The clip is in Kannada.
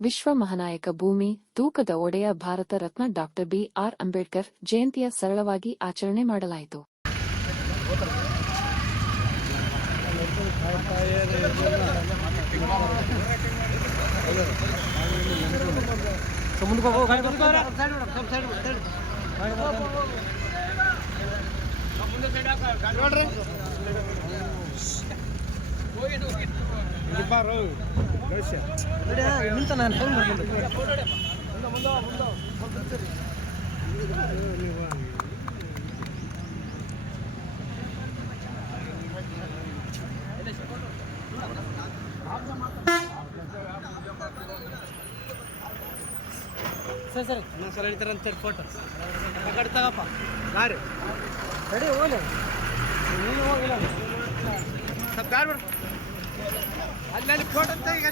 ವಿಶ್ವ ಮಹಾನಾಯಕ ಭೂಮಿ ತೂಕದ ಒಡೆಯ Bharat Ratna doctor B R Ambedkar ಜಯಂತಿಯ ಸರಳವಾಗಿ ಆಚರಣೆ ಮಾಡಲಾಯಿತು ಸರಿ ಸರಿ. ಇನ್ನೊಂದು ಸಲ ಹಿಡಿತಾರಂತ ಫೋಟೋ ಆ ಕಡೆ ತಗಪ್ಪ. ಗಾಡಿ. ರೆಡಿ ಓಲೆ ನೀನು ಹೋಗಿಲ್ಲ. ಸ್ವಲ್ಪ ಗಾಡಿ ಬಿಡು ಅಲ್ಲಲ್ಲಿ ಫೋಟೋ ತೆಗಿ